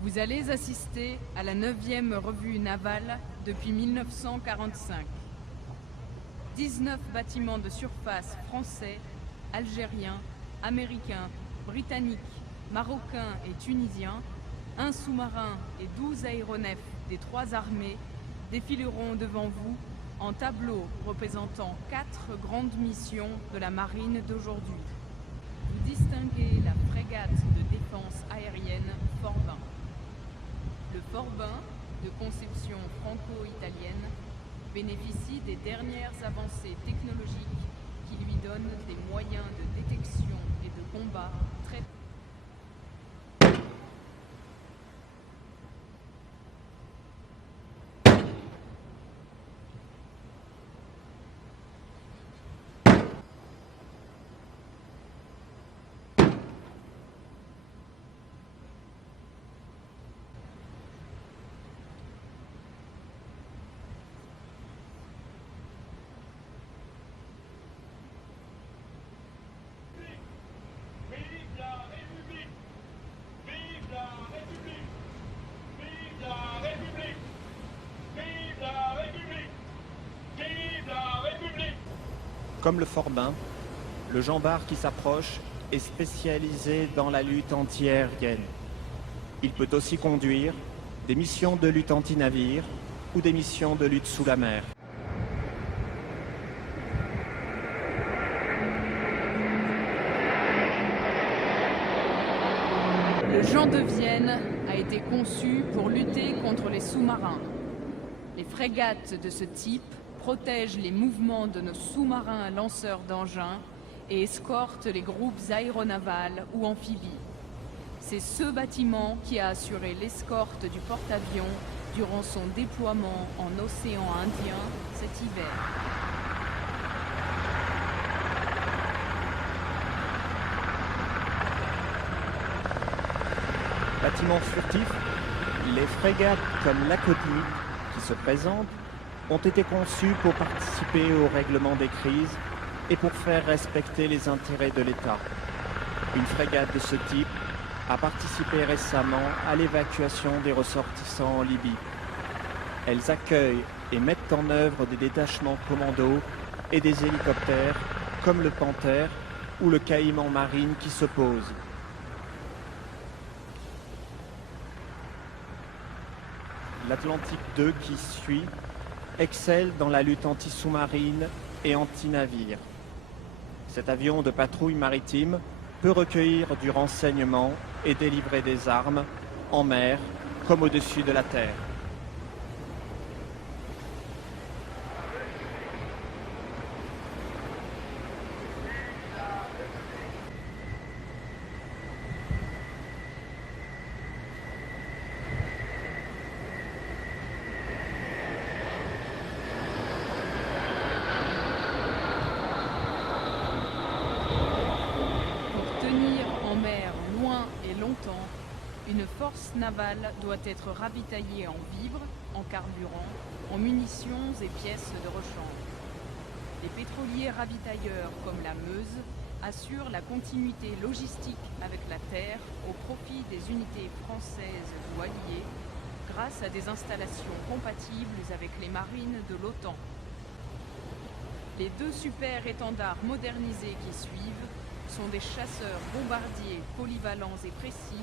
Vous allez assister à la 9e revue navale depuis 1945. 19 bâtiments de surface français, algériens, américains, britanniques, marocains et tunisiens, un sous-marin et 12 aéronefs des 3 armées défileront devant vous en tableau représentant 4 grandes missions de la marine d'aujourd'hui. Vous distinguez la frégate de défense aérienne Forbin. Le Forbin, de conception franco-italienne, bénéficie des dernières avancées technologiques qui lui donnent des moyens de détection et de combat très Comme le Forbin, le Jean Bart qui s'approche est spécialisé dans la lutte anti-aérienne. Il peut aussi conduire des missions de lutte anti-navire ou des missions de lutte sous la mer. Le Jean de Vienne a été conçu pour lutter contre les sous-marins. Les frégates de ce type protègent les mouvements de nos sous-marins lanceurs d'engins et escortent les groupes aéronavals ou amphibies. C'est ce bâtiment qui a assuré l'escorte du porte-avions durant son déploiement en océan Indien cet hiver. Bâtiments furtifs, les frégates comme l'Akotnik qui se présentent ont été conçus pour participer au règlement des crises et pour faire respecter les intérêts de l'État. Une frégate de ce type a participé récemment à l'évacuation des ressortissants en Libye. Elles accueillent et mettent en œuvre des détachements commando et des hélicoptères comme le Panthère ou le Caïman Marine qui se posent. L'Atlantique II qui suit excelle dans la lutte anti-sous-marine et anti-navire. Cet avion de patrouille maritime peut recueillir du renseignement et délivrer des armes en mer comme au-dessus de la terre. Une force navale doit être ravitaillée en vivres, en carburant, en munitions et pièces de rechange. Les pétroliers ravitailleurs comme la Meuse assurent la continuité logistique avec la terre au profit des unités françaises ou alliées grâce à des installations compatibles avec les marines de l'OTAN. Les 2 super-étendards modernisés qui suivent sont des chasseurs bombardiers polyvalents et précis,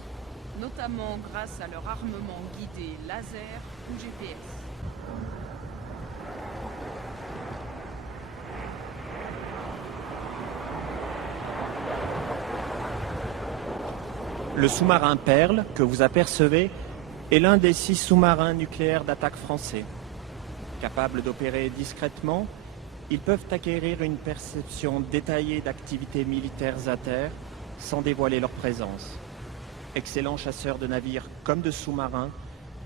notamment grâce à leur armement guidé laser ou GPS. Le sous-marin Perle, que vous apercevez, est l'un des 6 sous-marins nucléaires d'attaque français. Capables d'opérer discrètement, ils peuvent acquérir une perception détaillée d'activités militaires à terre sans dévoiler leur présence. Excellents chasseurs de navires comme de sous-marins,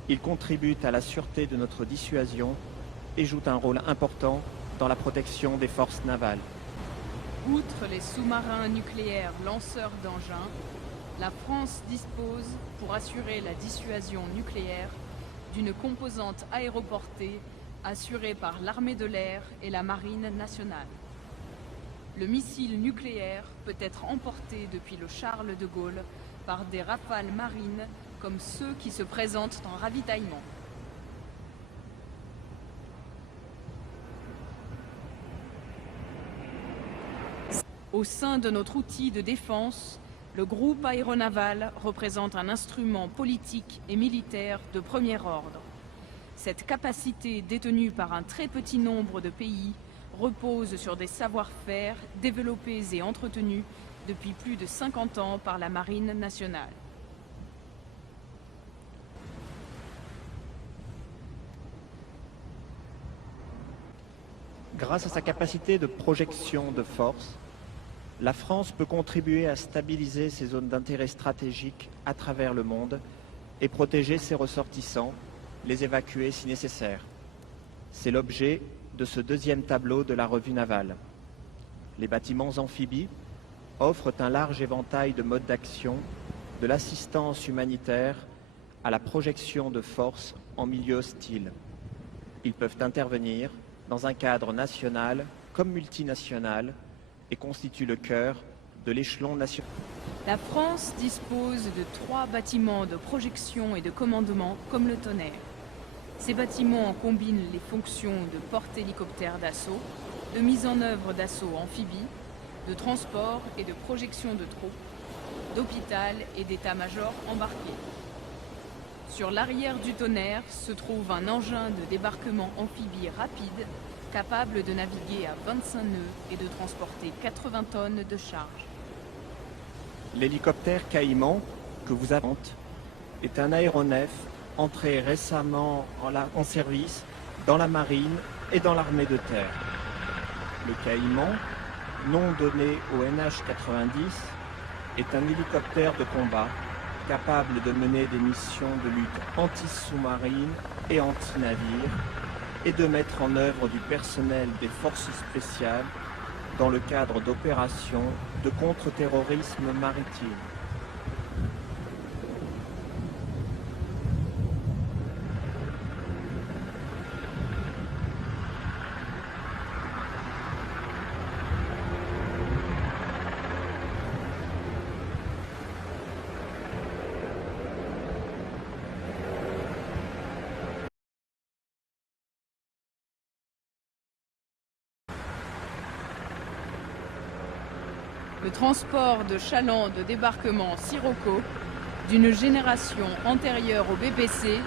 ils contribuent à la sûreté de notre dissuasion et jouent un rôle important dans la protection des forces navales. Outre les sous-marins nucléaires lanceurs d'engins, la France dispose, pour assurer la dissuasion nucléaire, d'une composante aéroportée assurée par l'armée de l'air et la marine nationale. Le missile nucléaire peut être emporté depuis le Charles de Gaulle par des rafales marines comme ceux qui se présentent en ravitaillement. Au sein de notre outil de défense, le groupe aéronaval représente un instrument politique et militaire de premier ordre. Cette capacité détenue par un très petit nombre de pays repose sur des savoir-faire développés et entretenus depuis plus de 50 ans par la Marine nationale. Grâce à sa capacité de projection de force, la France peut contribuer à stabiliser ses zones d'intérêt stratégique à travers le monde et protéger ses ressortissants, les évacuer si nécessaire. C'est l'objet de ce deuxième tableau de la revue navale. Les bâtiments amphibies offrent un large éventail de modes d'action, de l'assistance humanitaire à la projection de force en milieu hostile. Ils peuvent intervenir dans un cadre national comme multinational et constituent le cœur de l'échelon national. La France dispose de 3 bâtiments de projection et de commandement comme le Tonnerre. Ces bâtiments combinent les fonctions de porte-hélicoptère d'assaut, de mise en œuvre d'assaut amphibie, de transport et de projection de troupes, d'hôpital et d'état-major embarqué. Sur l'arrière du Tonnerre se trouve un engin de débarquement amphibie rapide capable de naviguer à 25 nœuds et de transporter 80 tonnes de charge. L'hélicoptère Caïman que vous avez est un aéronef entré récemment en service dans la marine et dans l'armée de terre. Le Caïman, nom donné au NH-90, est un hélicoptère de combat capable de mener des missions de lutte anti-sous-marine et anti-navire et de mettre en œuvre du personnel des forces spéciales dans le cadre d'opérations de contre-terrorisme maritime. Le transport de chalands de débarquement Sirocco, d'une génération antérieure au BPC,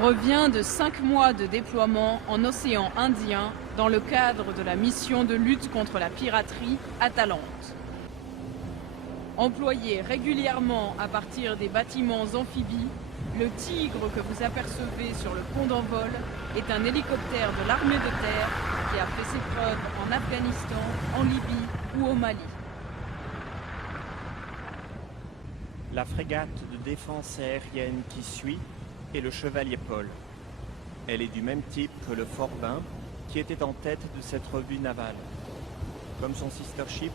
revient de 5 mois de déploiement en océan Indien dans le cadre de la mission de lutte contre la piraterie Atalante. Employé régulièrement à partir des bâtiments amphibies, le Tigre que vous apercevez sur le pont d'envol est un hélicoptère de l'armée de terre qui a fait ses preuves en Afghanistan, en Libye ou au Mali. La frégate de défense aérienne qui suit est le Chevalier Paul. Elle est du même type que le Forbin, qui était en tête de cette revue navale. Comme son sister ship,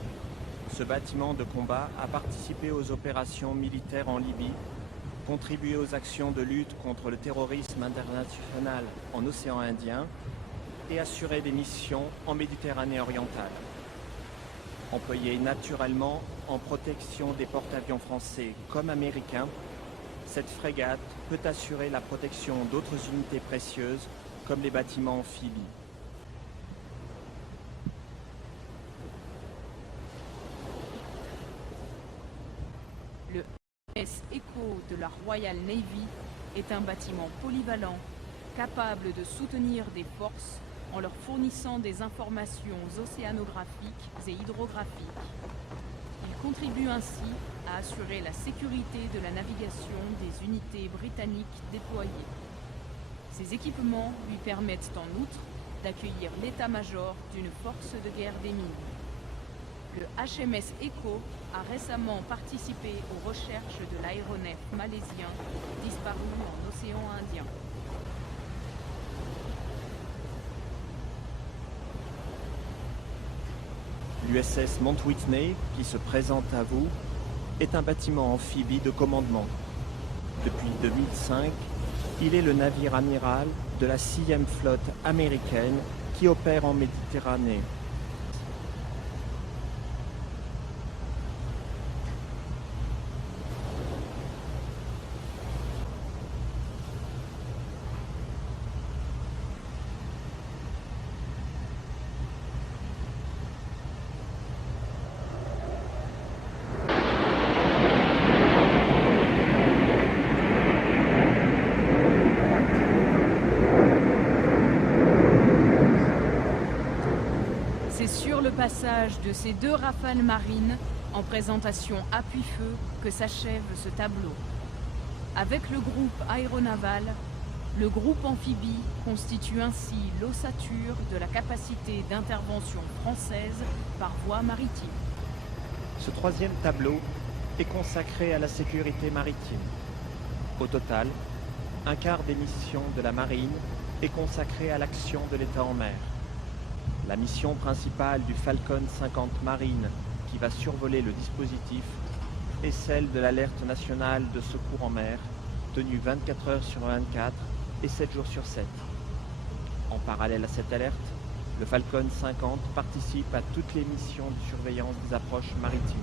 ce bâtiment de combat a participé aux opérations militaires en Libye, contribué aux actions de lutte contre le terrorisme international en océan Indien et assuré des missions en Méditerranée orientale. Employée naturellement en protection des porte-avions français comme américains, cette frégate peut assurer la protection d'autres unités précieuses comme les bâtiments amphibies. Le HMS Echo de la Royal Navy est un bâtiment polyvalent capable de soutenir des forces en leur fournissant des informations océanographiques et hydrographiques. Il contribue ainsi à assurer la sécurité de la navigation des unités britanniques déployées. Ces équipements lui permettent en outre d'accueillir l'état-major d'une force de guerre des mines. Le HMS Echo a récemment participé aux recherches de l'aéronef malaisien disparu en océan Indien. L'USS Mount Whitney, qui se présente à vous, est un bâtiment amphibie de commandement. Depuis 2005, il est le navire amiral de la 6e flotte américaine qui opère en Méditerranée. passage de ces 2 rafales marines en présentation appui-feu que s'achève ce tableau. Avec le groupe aéronaval, le groupe amphibie constitue ainsi l'ossature de la capacité d'intervention française par voie maritime. Ce 3e tableau est consacré à la sécurité maritime. Au total, un quart des missions de la marine est consacré à l'action de l'État en mer. La mission principale du Falcon 50 Marine qui va survoler le dispositif est celle de l'alerte nationale de secours en mer, tenue 24 heures sur 24 et 7 jours sur 7. En parallèle à cette alerte, le Falcon 50 participe à toutes les missions de surveillance des approches maritimes.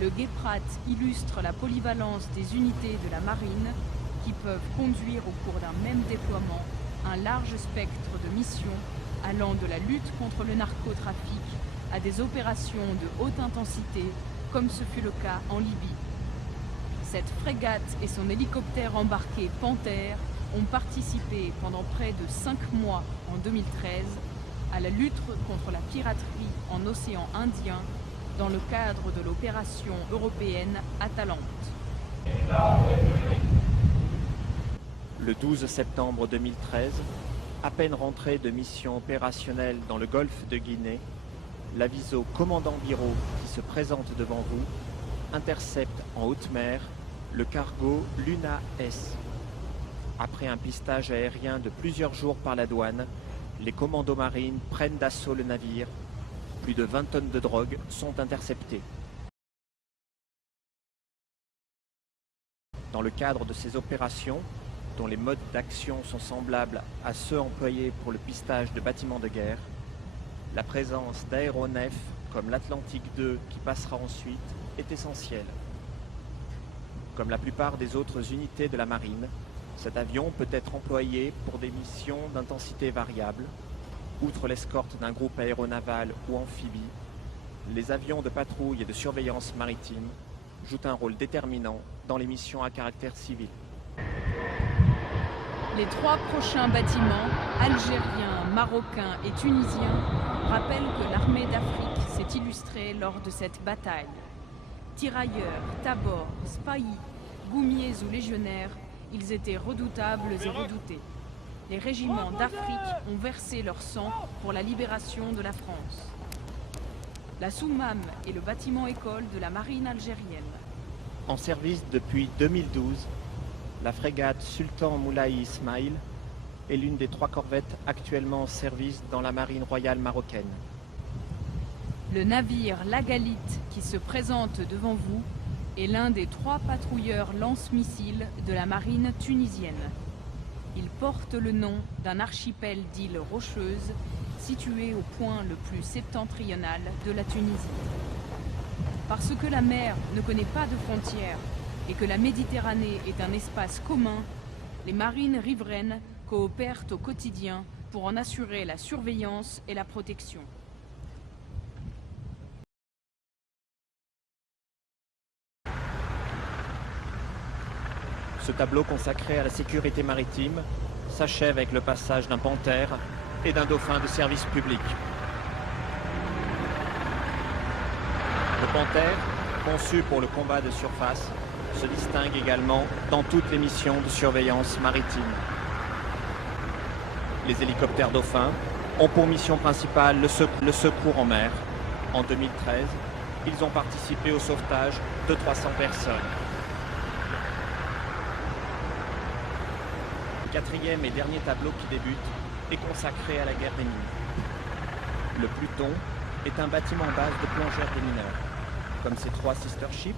Le Guéprat illustre la polyvalence des unités de la marine qui peuvent conduire au cours d'un même déploiement un large spectre de missions allant de la lutte contre le narcotrafic à des opérations de haute intensité comme ce fut le cas en Libye. Cette frégate et son hélicoptère embarqué Panthère ont participé pendant près de 5 mois en 2013 à la lutte contre la piraterie en océan Indien dans le cadre de l'opération européenne Atalante. Le 12 septembre 2013, à peine rentré de mission opérationnelle dans le golfe de Guinée, l'aviso commandant Biro qui se présente devant vous intercepte en haute mer le cargo Luna S. Après un pistage aérien de plusieurs jours par la douane, les commandos marines prennent d'assaut le navire. Plus de 20 tonnes de drogue sont interceptées. Dans le cadre de ces opérations, dont les modes d'action sont semblables à ceux employés pour le pistage de bâtiments de guerre, la présence d'aéronefs comme l'Atlantique II qui passera ensuite est essentielle. Comme la plupart des autres unités de la marine, cet avion peut être employé pour des missions d'intensité variable. Outre l'escorte d'un groupe aéronaval ou amphibie, les avions de patrouille et de surveillance maritime jouent un rôle déterminant dans les missions à caractère civil. Les 3 prochains bâtiments, algériens, marocains et tunisiens, rappellent que l'armée d'Afrique s'est illustrée lors de cette bataille. Tirailleurs, tabors, spahis, goumiers ou légionnaires, ils étaient redoutables et redoutés. Les régiments d'Afrique ont versé leur sang pour la libération de la France. La Soumam est le bâtiment école de la marine algérienne. En service depuis 2012, la frégate Sultan Moulay Ismail est l'une des 3 corvettes actuellement en service dans la marine royale marocaine. Le navire Lagalit qui se présente devant vous est l'un des 3 patrouilleurs lance-missiles de la marine tunisienne. Il porte le nom d'un archipel d'îles rocheuses situé au point le plus septentrional de la Tunisie. Parce que la mer ne connaît pas de frontières et que la Méditerranée est un espace commun, les marines riveraines coopèrent au quotidien pour en assurer la surveillance et la protection. Ce tableau consacré à la sécurité maritime s'achève avec le passage d'un Panthère et d'un Dauphin de service public. Le Panthère, conçu pour le combat de surface, se distingue également dans toutes les missions de surveillance maritime. Les hélicoptères Dauphins ont pour mission principale le secours en mer. En 2013, ils ont participé au sauvetage de 300 personnes. Le 4e et dernier tableau qui débute est consacré à la guerre des mines. Le Pluton est un bâtiment base de plongeurs des mineurs. Comme ses 3 sister ships,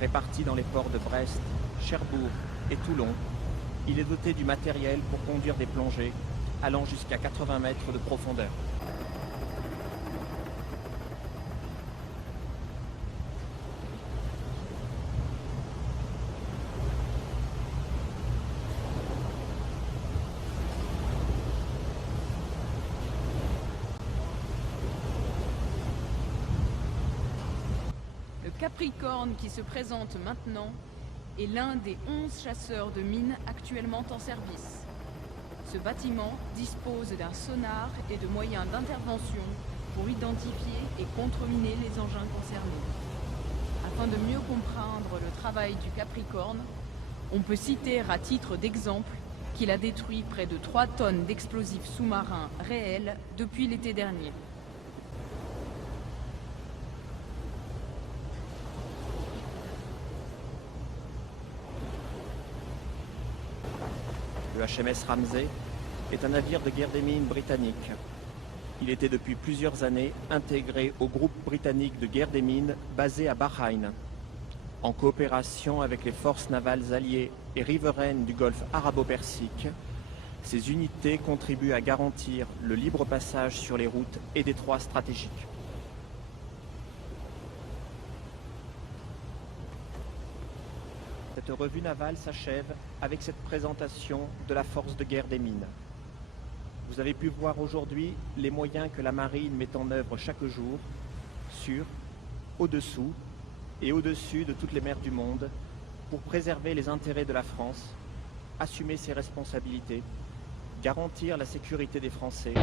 répartis dans les ports de Brest, Cherbourg et Toulon, il est doté du matériel pour conduire des plongées allant jusqu'à 80 mètres de profondeur. Capricorne qui se présente maintenant est l'un des 11 chasseurs de mines actuellement en service. Ce bâtiment dispose d'un sonar et de moyens d'intervention pour identifier et contreminer les engins concernés. Afin de mieux comprendre le travail du Capricorne, on peut citer à titre d'exemple qu'il a détruit près de 3 tonnes d'explosifs sous-marins réels depuis l'été dernier. Le HMS Ramsey est un navire de guerre des mines britannique. Il était depuis plusieurs années intégré au groupe britannique de guerre des mines basé à Bahreïn. En coopération avec les forces navales alliées et riveraines du golfe arabo-persique, ces unités contribuent à garantir le libre passage sur les routes et détroits stratégiques. Cette revue navale s'achève avec cette présentation de la force de guerre des mines. Vous avez pu voir aujourd'hui les moyens que la marine met en œuvre chaque jour sur, au-dessous et au-dessus de toutes les mers du monde pour préserver les intérêts de la France, assumer ses responsabilités, garantir la sécurité des Français.